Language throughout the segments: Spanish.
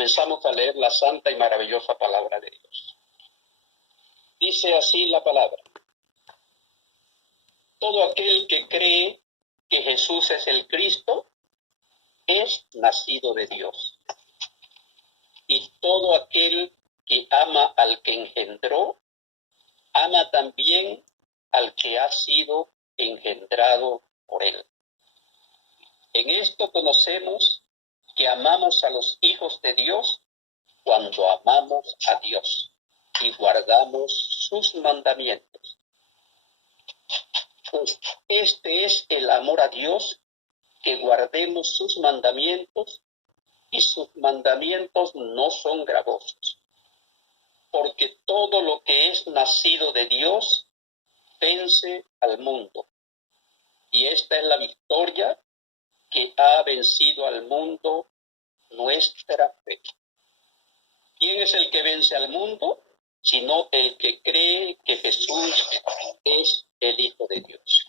comenzamos a leer la santa y maravillosa palabra de Dios. Dice así la palabra: todo aquel que cree que Jesús es el Cristo es nacido de Dios. Y todo aquel que ama al que engendró, ama también al que ha sido engendrado por él. En esto conocemos que amamos a los hijos de Dios cuando amamos a Dios y guardamos sus mandamientos. Pues este es el amor a Dios, que guardemos sus mandamientos, y sus mandamientos no son gravosos. Porque todo lo que es nacido de Dios vence al mundo. Y esta es la victoria que ha vencido al mundo, nuestra fe. ¿Quién es el que vence al mundo? Sino el que cree que Jesús es el Hijo de Dios.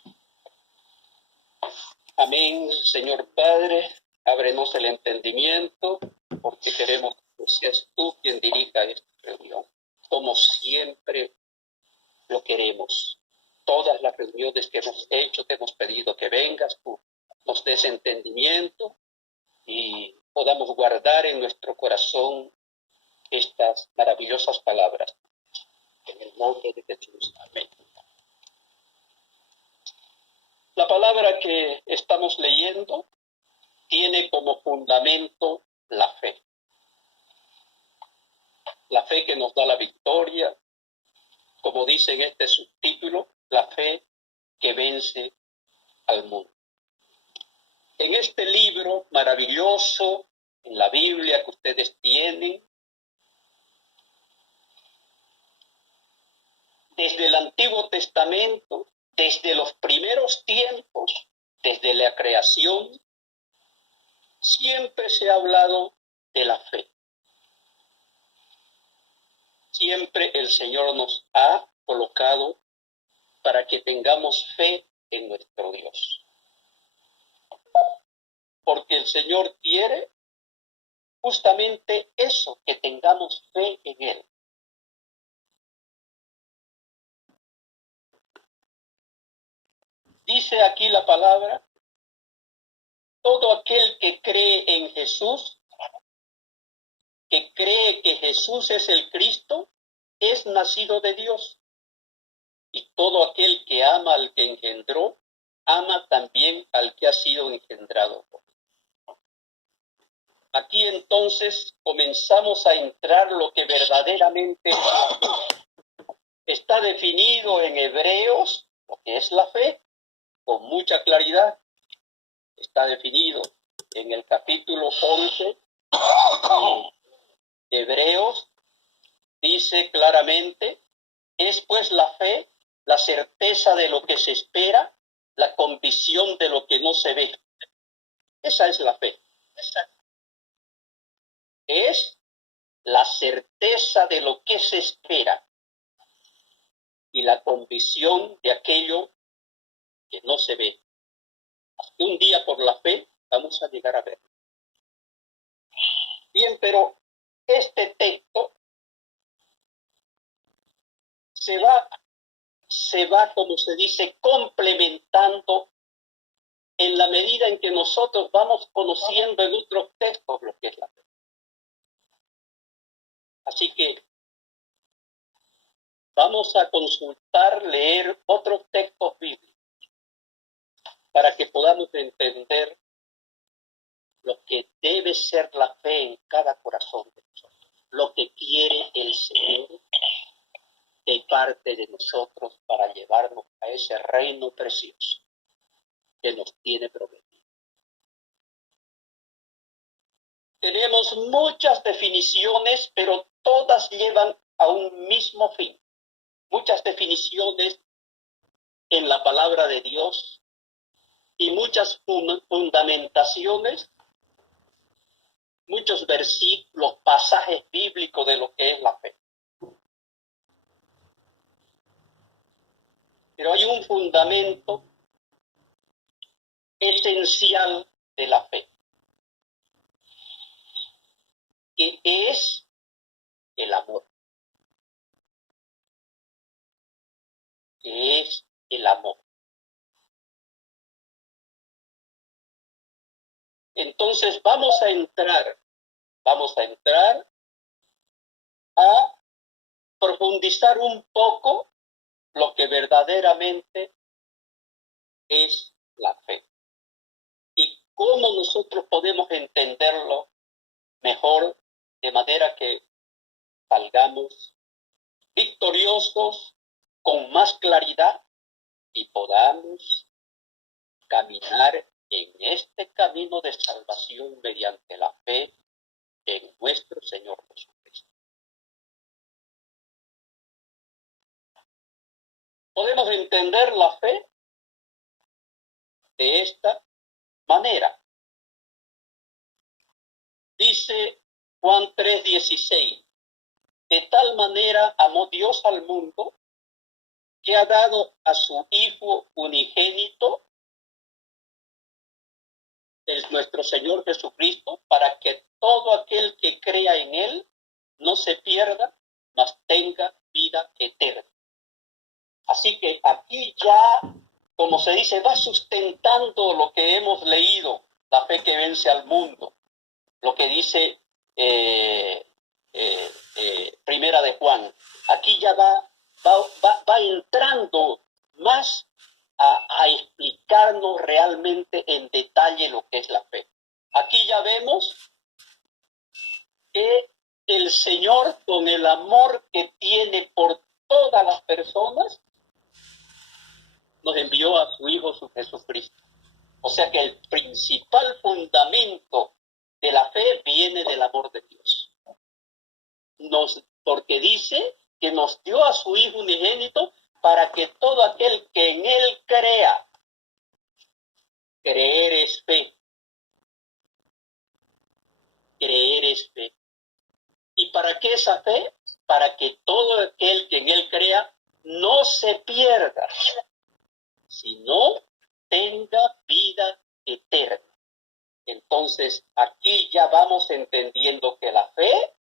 Amén, Señor Padre, ábrenos el entendimiento, porque queremos que seas tú quien dirija esta reunión. Como siempre lo queremos. Todas las reuniones que hemos hecho, te hemos pedido que vengas, tú nos des entendimiento y podamos guardar en nuestro corazón estas maravillosas palabras. En el nombre de Jesús. Amén. La palabra que estamos leyendo tiene como fundamento la fe. La fe que nos da la victoria, como dice en este subtítulo, la fe que vence al mundo. En este libro maravilloso, en la Biblia que ustedes tienen, desde el Antiguo Testamento, desde los primeros tiempos, desde la creación, siempre se ha hablado de la fe. Siempre el Señor nos ha colocado para que tengamos fe en nuestro Dios. Porque el Señor quiere justamente eso, que tengamos fe en Él. Dice aquí la palabra: todo aquel que cree en Jesús, que cree que Jesús es el Cristo, es nacido de Dios. Y todo aquel que ama al que engendró, ama también al que ha sido engendrado. Aquí entonces comenzamos a entrar lo que verdaderamente está definido en Hebreos, lo que es la fe, con mucha claridad. Está definido en el capítulo 11 de Hebreos. Dice claramente: es pues la fe, la certeza de lo que se espera, la convicción de lo que no se ve. Esa es la fe. Es la certeza de lo que se espera y la convicción de aquello que no se ve. Hasta un día por la fe vamos a llegar a ver. Bien, pero este texto se va, como se dice, complementando en la medida en que nosotros vamos conociendo en otros textos lo que es la fe. Así que vamos a consultar, leer otros textos bíblicos para que podamos entender lo que debe ser la fe en cada corazón de nosotros, lo que quiere el Señor de parte de nosotros para llevarnos a ese reino precioso que nos tiene prometido. Tenemos muchas definiciones, pero todas llevan a un mismo fin. Muchas definiciones en la palabra de Dios y muchas fundamentaciones, muchos versículos, pasajes bíblicos de lo que es la fe. Pero hay un fundamento esencial de la fe, que Entonces vamos a entrar a profundizar un poco lo que verdaderamente es la fe y cómo nosotros podemos entenderlo mejor, de manera que salgamos victoriosos con más claridad y podamos caminar en este camino de salvación mediante la fe en nuestro Señor Jesucristo. Podemos entender la fe de esta manera. Dice Juan 3:16, de tal manera amó Dios al mundo que ha dado a su Hijo unigénito, nuestro Señor Jesucristo, para que todo aquel que crea en Él no se pierda, mas tenga vida eterna. Así que aquí ya, como se dice, va sustentando lo que hemos leído, la fe que vence al mundo, lo que dice Primera de Juan. Aquí ya va entrando más a explicarnos realmente en detalle lo que es la fe. Aquí ya vemos que el Señor, con el amor que tiene por todas las personas, nos envió a su Hijo Jesucristo. O sea que el principal fundamento de la fe viene del amor de Dios. Porque dice que nos dio a su Hijo unigénito para que todo aquel que en Él crea, creer es fe. Creer es fe. ¿Y para qué esa fe? Para que todo aquel que en Él crea no se pierda, sino tenga vida eterna. Entonces, aquí ya vamos entendiendo que la fe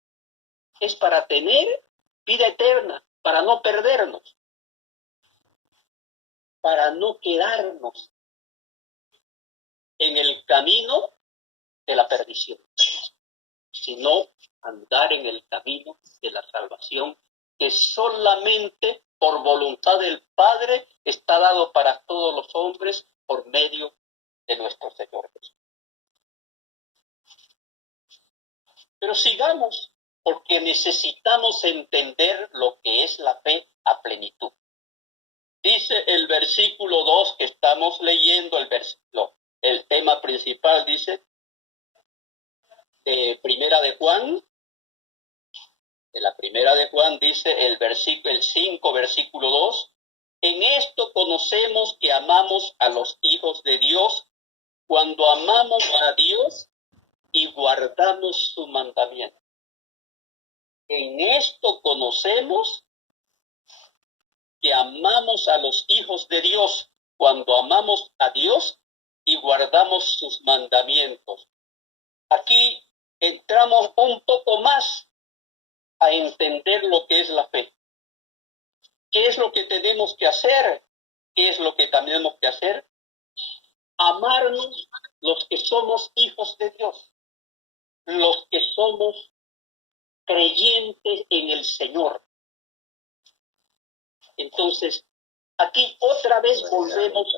es para tener vida eterna, para no perdernos, para no quedarnos en el camino de la perdición, sino andar en el camino de la salvación, que solamente por voluntad del Padre está dado para todos los hombres por medio de nuestro Señor Jesús. Pero sigamos, porque necesitamos entender lo que es la fe a plenitud. Dice el versículo 2 que estamos leyendo, el tema principal, dice, de Primera de Juan, de la Primera de Juan, dice el 5, versículo 2, en esto conocemos que amamos a los hijos de Dios, cuando amamos a Dios y guardamos su mandamiento. En esto conocemos que amamos a los hijos de Dios, cuando amamos a Dios y guardamos sus mandamientos. Aquí entramos un poco más a entender lo que es la fe. ¿Qué es lo que tenemos que hacer? ¿Qué es lo que tenemos que hacer? Amarnos los que somos hijos de Dios, los que somos creyentes en el Señor. Entonces, aquí otra vez volvemos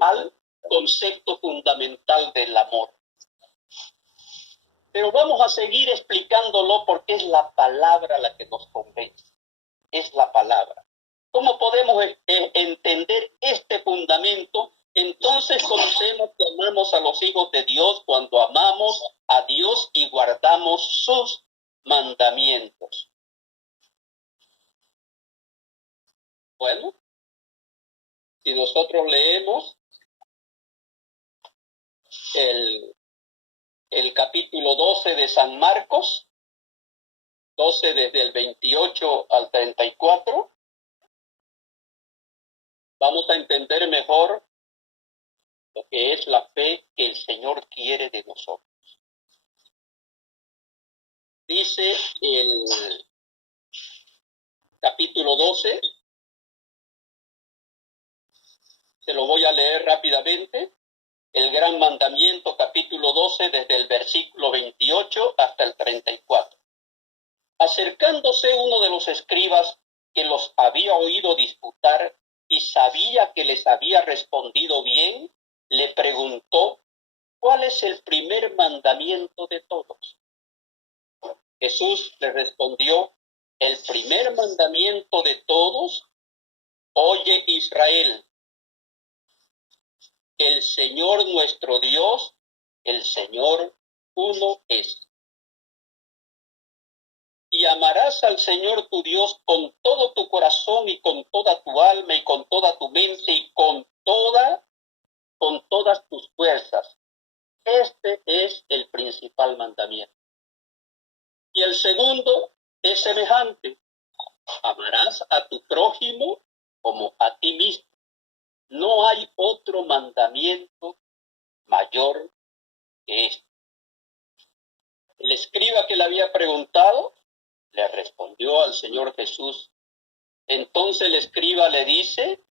al concepto fundamental del amor. Pero vamos a seguir explicándolo porque es la palabra la que nos convence. Es la palabra. ¿Cómo podemos entender este fundamento? Entonces conocemos que amamos a los hijos de Dios cuando amamos a Dios y guardamos sus mandamientos. Bueno, si nosotros leemos el capítulo 12 de San Marcos, 12 desde el 28 al 34, vamos a entender mejor lo que es la fe que el Señor quiere de nosotros. Dice el capítulo 12, se lo voy a leer rápidamente. El gran mandamiento, capítulo 12, desde el versículo 28 hasta el 34. Acercándose uno de los escribas que los había oído disputar y sabía que les había respondido bien, le preguntó: ¿cuál es el primer mandamiento de todos? Jesús le respondió: el primer mandamiento de todos: oye, Israel, el Señor nuestro Dios, el Señor uno es. Y amarás al Señor tu Dios con todo tu corazón y con toda tu alma y con toda tu mente y con todas tus fuerzas. Este es el principal mandamiento. Y el segundo es semejante: amarás a tu prójimo como a ti mismo. No hay otro mandamiento mayor que este. El escriba que le había preguntado le respondió al Señor Jesús. Entonces el escriba le dice: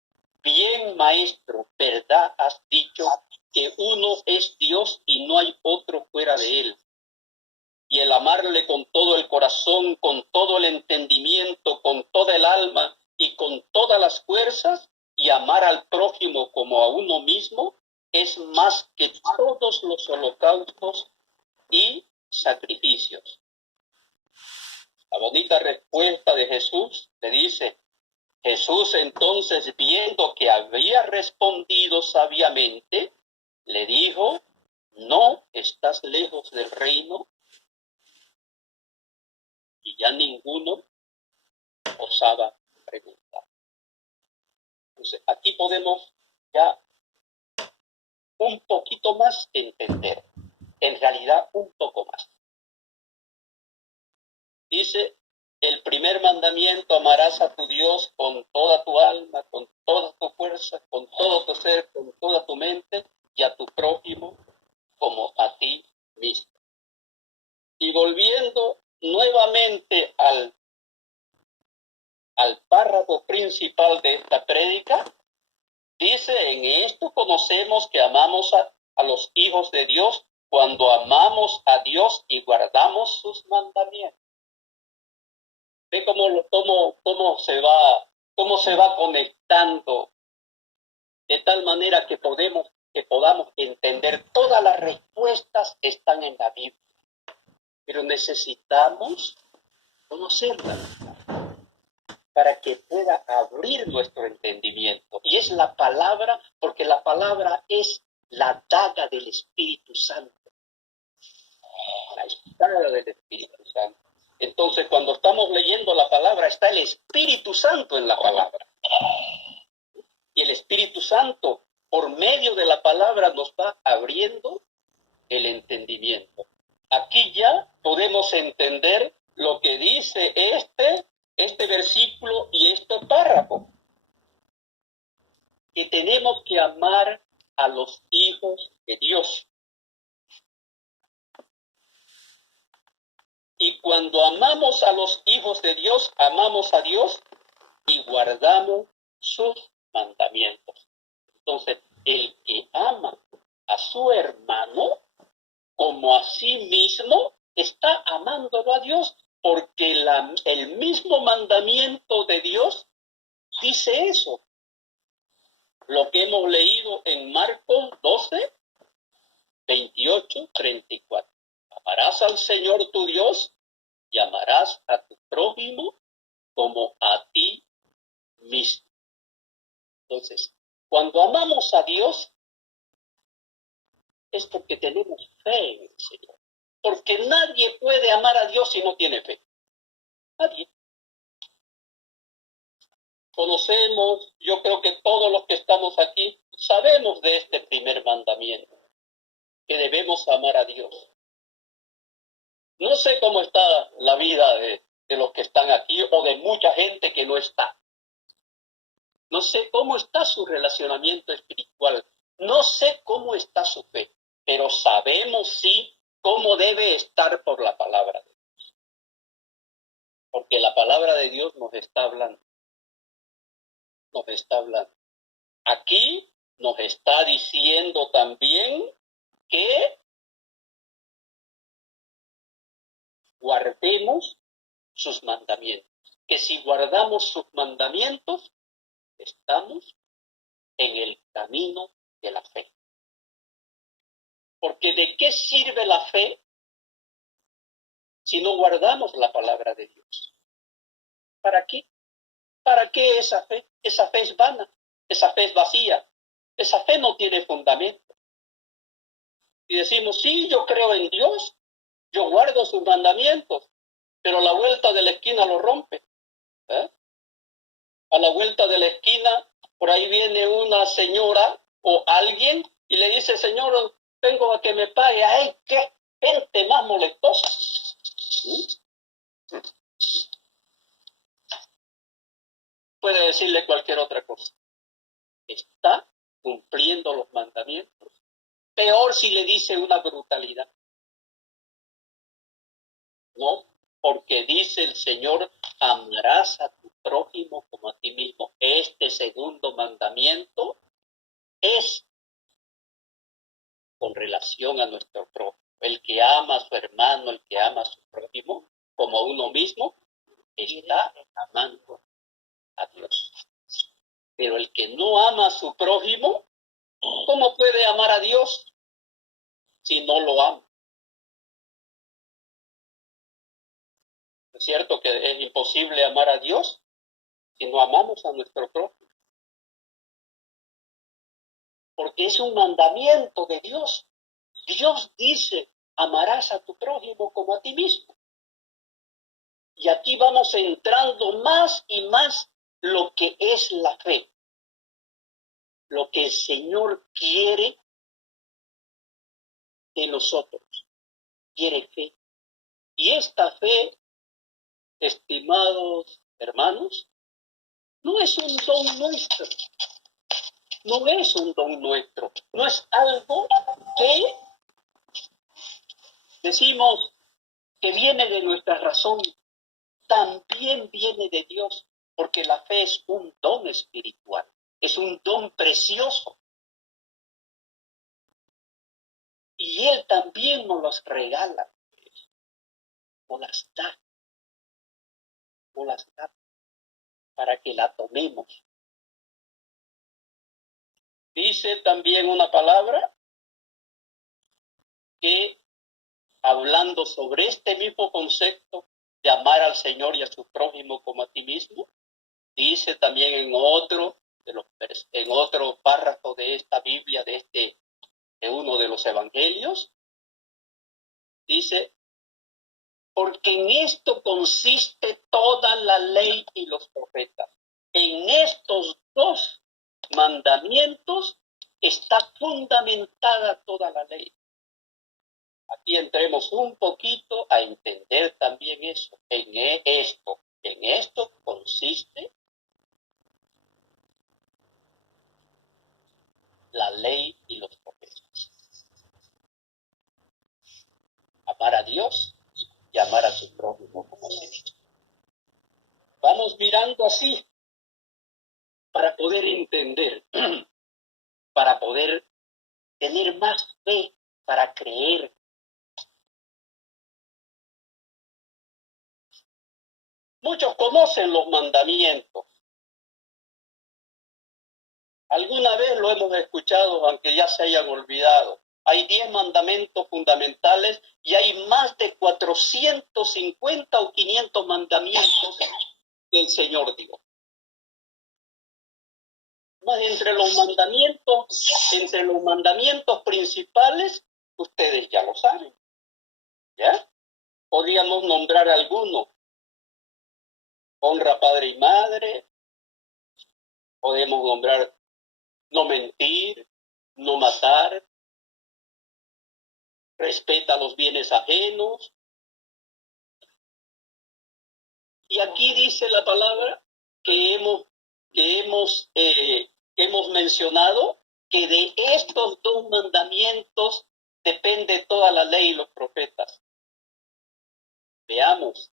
bien, maestro, verdad has dicho, que uno es Dios y no hay otro fuera de él. Y el amarle con todo el corazón, con todo el entendimiento, con toda el alma y con todas las fuerzas, y amar al prójimo como a uno mismo, es más que todos los holocaustos y sacrificios. La bonita respuesta de Jesús le dice: Jesús entonces, viendo que había respondido sabiamente, le dijo: no estás lejos del reino. Y ya ninguno osaba preguntar. Entonces, aquí podemos ya un poquito más entender, en realidad un poco más. Dice, el primer mandamiento: amarás a tu Dios con toda tu alma, con toda tu fuerza, con todo tu ser, con toda tu mente, y a tu prójimo como a ti mismo. Y volviendo nuevamente al párrafo principal de esta prédica, dice: en esto conocemos que amamos a los hijos de Dios, cuando amamos a Dios y guardamos sus mandamientos. Ve cómo se va conectando, de tal manera que podamos entender. Todas las respuestas están en la Biblia, pero necesitamos conocerlas para que pueda abrir nuestro entendimiento. Y es la palabra, porque la palabra es la daga del Espíritu Santo. La espada del Espíritu Santo. Entonces, cuando estamos leyendo la palabra, está el Espíritu Santo en la palabra. Y el Espíritu Santo, por medio de la palabra, nos va abriendo el entendimiento. Aquí ya podemos entender lo que dice este versículo y este párrafo. Que tenemos que amar a los hijos de Dios. Y cuando amamos a los hijos de Dios, amamos a Dios y guardamos sus mandamientos. Entonces, el que ama a su hermano como a sí mismo, está amándolo a Dios, porque el mismo mandamiento de Dios dice eso. Lo que hemos leído en Marcos 12, 28, 34. Amarás al Señor tu Dios y amarás a tu prójimo como a ti mismo. Entonces, cuando amamos a Dios, es porque tenemos fe en el Señor. Porque nadie puede amar a Dios si no tiene fe. Nadie. Conocemos, yo creo que todos los que estamos aquí sabemos de este primer mandamiento, que debemos amar a Dios. No sé cómo está la vida de los que están aquí o de mucha gente que no está. No sé cómo está su relacionamiento espiritual. No sé cómo está su fe, pero sabemos sí cómo debe estar por la palabra de Dios. Porque la palabra de Dios nos está hablando. Nos está hablando. Aquí nos está diciendo también guardemos sus mandamientos. Que si guardamos sus mandamientos, estamos en el camino de la fe. Porque ¿de qué sirve la fe si no guardamos la palabra de Dios? ¿Para qué? ¿Para qué esa fe? Esa fe es vana, esa fe es vacía, esa fe no tiene fundamento. Y decimos, sí, yo creo en Dios, yo guardo sus mandamientos, pero a la vuelta de la esquina lo rompe. A la vuelta de la esquina, por ahí viene una señora o alguien y le dice, Señor, vengo a que me pague. ¡Ay, qué gente más molestosa! Puede decirle cualquier otra cosa. Está cumpliendo los mandamientos. Peor si le dice una brutalidad. No, porque dice el Señor, amarás a tu prójimo como a ti mismo. Este segundo mandamiento es con relación a nuestro prójimo. El que ama a su hermano, el que ama a su prójimo, como a uno mismo, está amando a Dios. Pero el que no ama a su prójimo, ¿cómo puede amar a Dios si no lo ama? ¿Es cierto que es imposible amar a Dios si no amamos a nuestro prójimo? Porque es un mandamiento de Dios. Dios dice, amarás a tu prójimo como a ti mismo. Y aquí vamos entrando más y más lo que es la fe. Lo que el Señor quiere de nosotros. Quiere fe. Y esta fe, estimados hermanos, no es un don nuestro. No es un don nuestro. No es algo que decimos que viene de nuestra razón. También viene de Dios, porque la fe es un don espiritual. Es un don precioso. Y Él también nos los regala. Nos las da. Nos las da para que la tomemos. Dice también una palabra que, hablando sobre este mismo concepto de amar al Señor y a su prójimo como a ti mismo, dice también en otro párrafo de esta Biblia, de uno de los evangelios, dice, porque en esto consiste toda la ley y los profetas. En estos dos mandamientos está fundamentada toda la ley. Aquí entremos un poquito a entender también eso. En esto consiste la ley y los profetas. Amar a Dios y amar a su prójimo como a sí. Vamos mirando así para poder entender, para poder tener más fe, para creer. Muchos conocen los mandamientos. Alguna vez lo hemos escuchado, aunque ya se hayan olvidado. Hay 10 mandamientos fundamentales y hay más de 450 o 500 mandamientos que el Señor dio. Más entre los mandamientos principales, ustedes ya lo saben. ¿Ya? Podríamos nombrar algunos. Honra padre y madre. Podemos nombrar no mentir, no matar, respeta los bienes ajenos. Y aquí dice la palabra que hemos mencionado que de estos dos mandamientos depende toda la ley y los profetas. Veamos,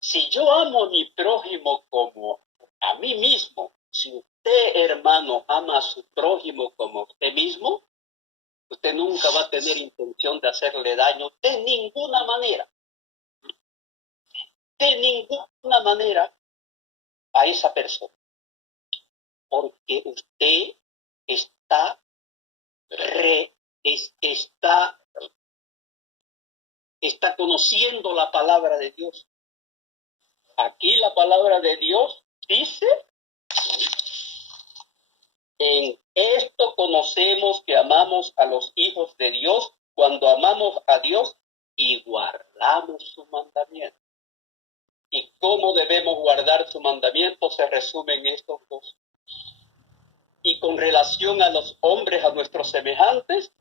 si yo amo a mi prójimo como a mí mismo, si usted, hermano, ama a su prójimo como a usted mismo, usted nunca va a tener intención de hacerle daño de ninguna manera. de ninguna manera a esa persona, porque usted está conociendo la palabra de Dios. Aquí la palabra de Dios dice: en esto conocemos que amamos a los hijos de Dios, cuando amamos a Dios y guardamos su mandamiento. ¿Y cómo debemos guardar su mandamiento? Se resume en estos dos. Y con relación a los hombres, a nuestros semejantes,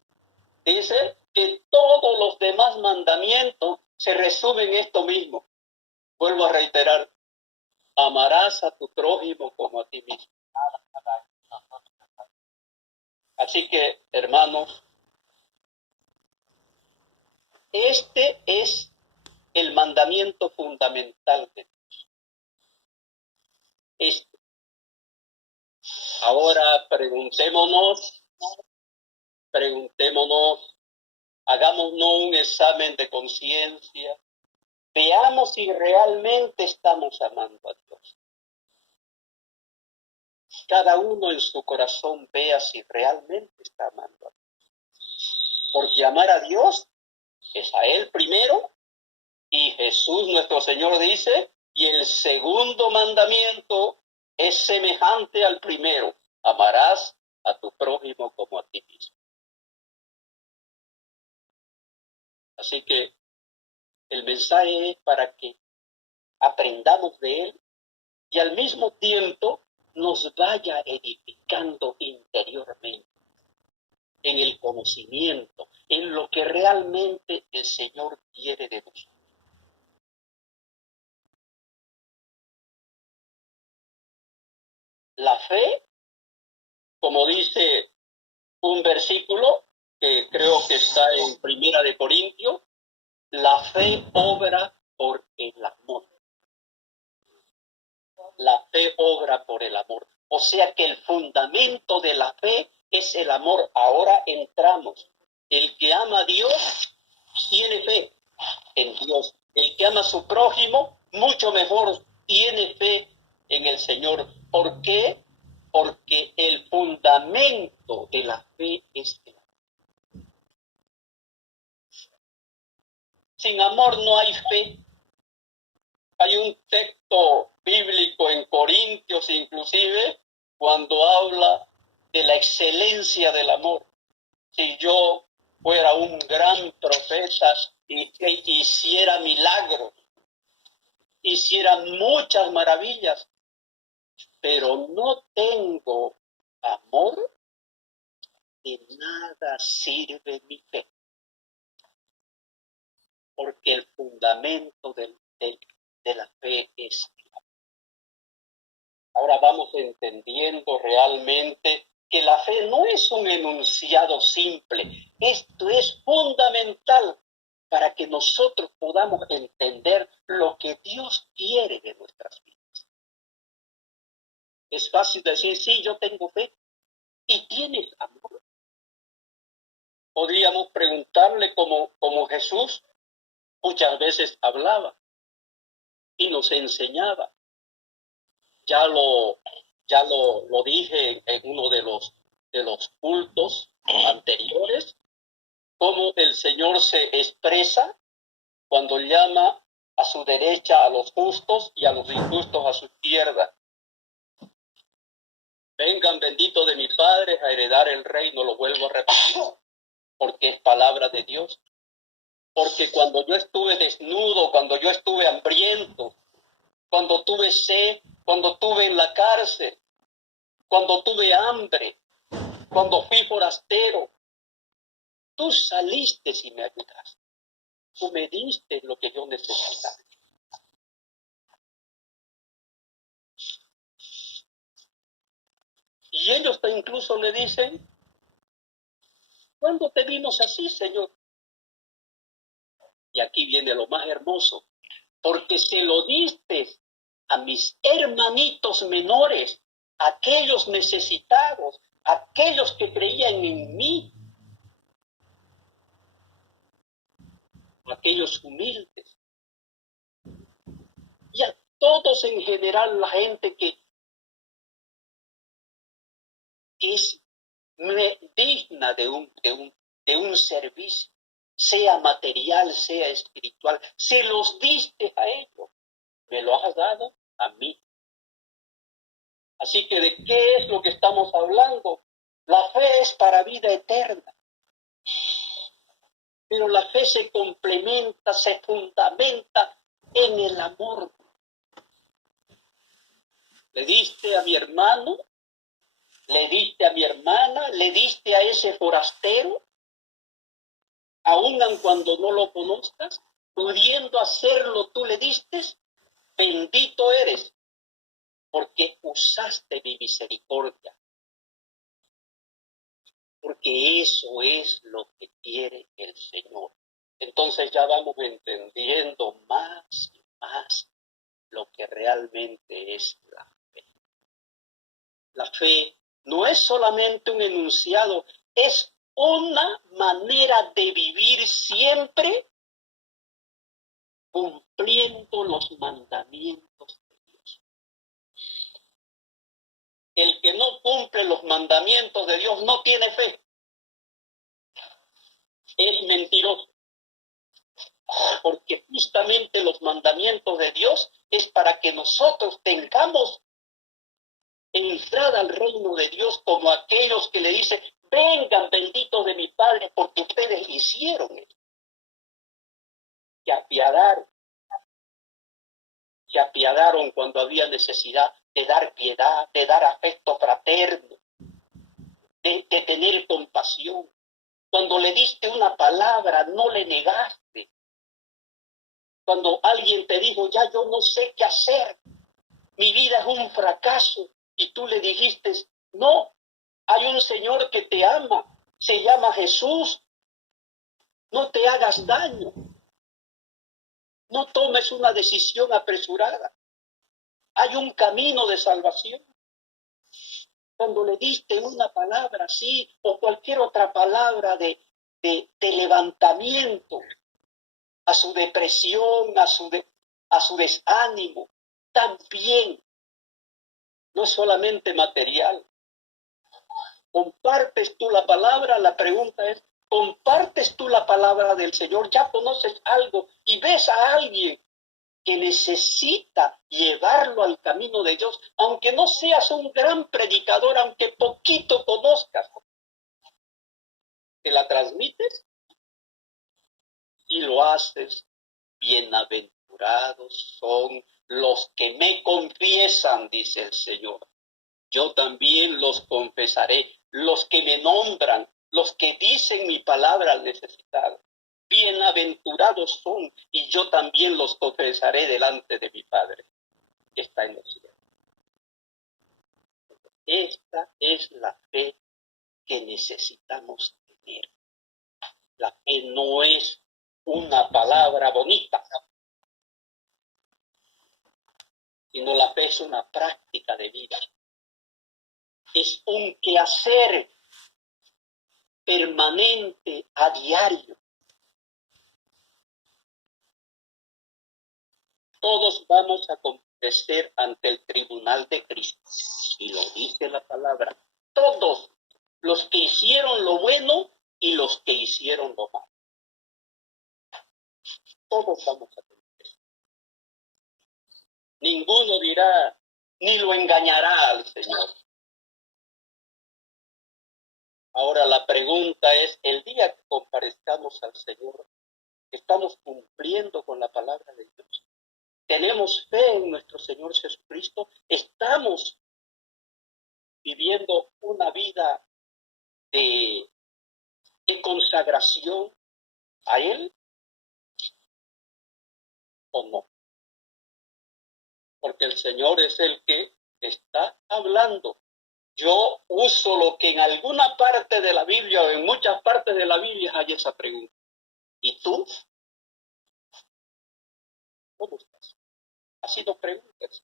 dice que todos los demás mandamientos se resumen en esto mismo. Vuelvo a reiterar: amarás a tu prójimo como a ti mismo. Así que, hermanos, este es el mandamiento fundamental de Dios. Ahora preguntémonos, hagámonos un examen de conciencia, veamos si realmente estamos amando a Dios. Cada uno en su corazón vea si realmente está amando a Dios. Porque amar a Dios es a Él primero, y Jesús nuestro Señor dice, y el segundo mandamiento es semejante al primero: amarás a tu prójimo como a ti mismo. Así que el mensaje es para que aprendamos de Él y al mismo tiempo nos vaya edificando interiormente en el conocimiento, en lo que realmente el Señor quiere de nosotros. La fe, como dice un versículo que creo que está en Primera de Corintios, la fe obra por el amor. La fe obra por el amor. O sea que el fundamento de la fe es el amor. Ahora entramos. El que ama a Dios tiene fe en Dios. El que ama a su prójimo, mucho mejor, tiene fe en el Señor. ¿Por qué? Porque el fundamento de la fe es el amor. Sin amor no hay fe. Hay un texto bíblico en Corintios, inclusive, cuando habla de la excelencia del amor. Si yo fuera un gran profeta y que hiciera milagros, hiciera muchas maravillas, pero no tengo amor, de nada sirve mi fe. Porque el fundamento de la fe es el amor. Ahora vamos entendiendo realmente que la fe no es un enunciado simple. Esto es fundamental para que nosotros podamos entender lo que Dios quiere de nuestras vidas. Es fácil decir: sí, yo tengo fe. ¿Y tienes amor? Podríamos preguntarle como Jesús muchas veces hablaba y nos enseñaba. Ya lo dije en uno de los cultos anteriores, cómo el Señor se expresa cuando llama a su derecha a los justos y a los injustos a su izquierda. Vengan benditos de mi Padre a heredar el reino. Lo vuelvo a repetir, porque es palabra de Dios. Porque cuando yo estuve desnudo, cuando yo estuve hambriento, cuando tuve sed, cuando estuve en la cárcel, cuando tuve hambre, cuando fui forastero, tú saliste y me ayudaste. Tú me diste lo que yo necesitaba. Y ellos incluso le dicen: ¿cuándo te vimos así, Señor? Y aquí viene lo más hermoso: porque se lo diste a mis hermanitos menores, aquellos necesitados, aquellos que creían en mí, aquellos humildes. todos en general, la gente que es digna de un servicio, sea material, sea espiritual, se los diste a ellos, me lo has dado a mí. Así que ¿de qué es lo que estamos hablando? La fe es para vida eterna. Pero la fe se complementa, se fundamenta en el amor. Le diste a mi hermano, le diste a mi hermana, le diste a ese forastero, aun cuando no lo conozcas, pudiendo hacerlo tú le diste, bendito eres, porque usaste mi misericordia. Porque eso es lo que quiere el Señor. Entonces ya vamos entendiendo más y más lo que realmente es la fe. La fe no es solamente un enunciado, es una manera de vivir siempre cumpliendo los mandamientos de Dios. El que no cumple los mandamientos de Dios no tiene fe. Es mentiroso. Porque justamente los mandamientos de Dios es para que nosotros tengamos entrada al reino de Dios como aquellos que le dicen, vengan benditos de mi Padre, porque ustedes hicieron eso. Se apiadaron cuando había necesidad de dar piedad, de dar afecto fraterno, de tener compasión. Cuando le diste una palabra, no le negaste. Cuando alguien te dijo, ya yo no sé qué hacer, mi vida es un fracaso, y tú le dijiste, no, hay un Señor que te ama, se llama Jesús, no te hagas daño, no tomes una decisión apresurada, hay un camino de salvación. Cuando le diste una palabra así, o cualquier otra palabra de levantamiento a su depresión, a su desánimo, también, no solamente material. ¿Compartes tú la palabra? La pregunta es, ¿compartes tú la palabra del Señor? ¿Ya conoces algo y ves a alguien que necesita llevarlo al camino de Dios? Aunque no seas un gran predicador, aunque poquito conozcas, ¿te la transmites? Y lo haces. Bienaventurados son los que me confiesan, dice el Señor. Yo también los confesaré, los que me nombran, los que dicen mi palabra al necesitado. Bienaventurados son, y yo también los confesaré delante de mi Padre, que está en los cielos. Esta es la fe que necesitamos tener. La fe no es una palabra bonita, sino la fe es una práctica de vida. Es un quehacer permanente a diario. Todos vamos a comparecer ante el tribunal de Cristo. Y lo dice la palabra. Todos los que hicieron lo bueno y los que hicieron lo malo. Todos vamos a comparecer. Ninguno dirá, ni lo engañará al Señor. Ahora la pregunta es, el día que comparezcamos al Señor, ¿estamos cumpliendo con la palabra de Dios? ¿Tenemos fe en nuestro Señor Jesucristo? ¿Estamos viviendo una vida de consagración a Él o no? Porque el Señor es el que está hablando. Yo uso lo que en alguna parte de la Biblia o en muchas partes de la Biblia hay esa pregunta. ¿Y tú? ¿Cómo estás? Así nos preguntas.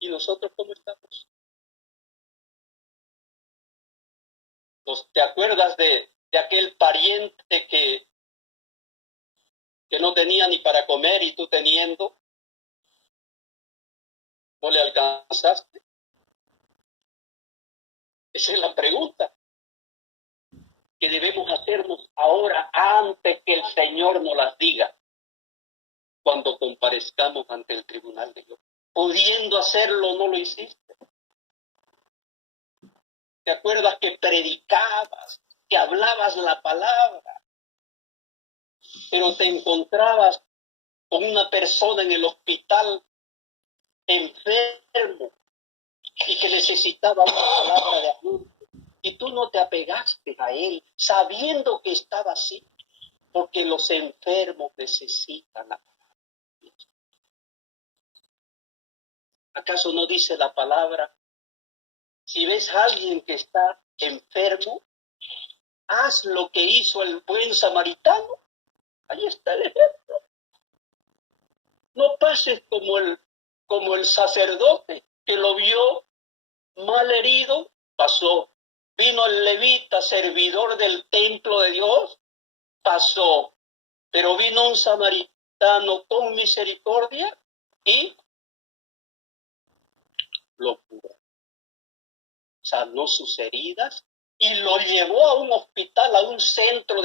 ¿Y nosotros cómo estamos? ¿Te acuerdas de aquel pariente que no tenía ni para comer y tú teniendo? ¿No le alcanzaste? Esa es la pregunta que debemos hacernos ahora antes que el Señor nos las diga cuando comparezcamos ante el tribunal de Dios. Pudiendo hacerlo, no lo hiciste. ¿Te acuerdas que predicabas, que hablabas la palabra, pero te encontrabas con una persona en el hospital enfermo y que necesitaba una palabra de ayuda? Y tú no te apegaste a él, sabiendo que estaba así, porque los enfermos necesitan la palabra. ¿Acaso no dice la palabra? Si ves a alguien que está enfermo, haz lo que hizo el buen samaritano. Ahí está el ejemplo. No pases como el sacerdote que lo vio mal herido, pasó. Vino el levita, servidor del templo de Dios, pasó. Pero vino un samaritano con misericordia y lo curó. Sanó sus heridas y lo llevó a un hospital, a un centro de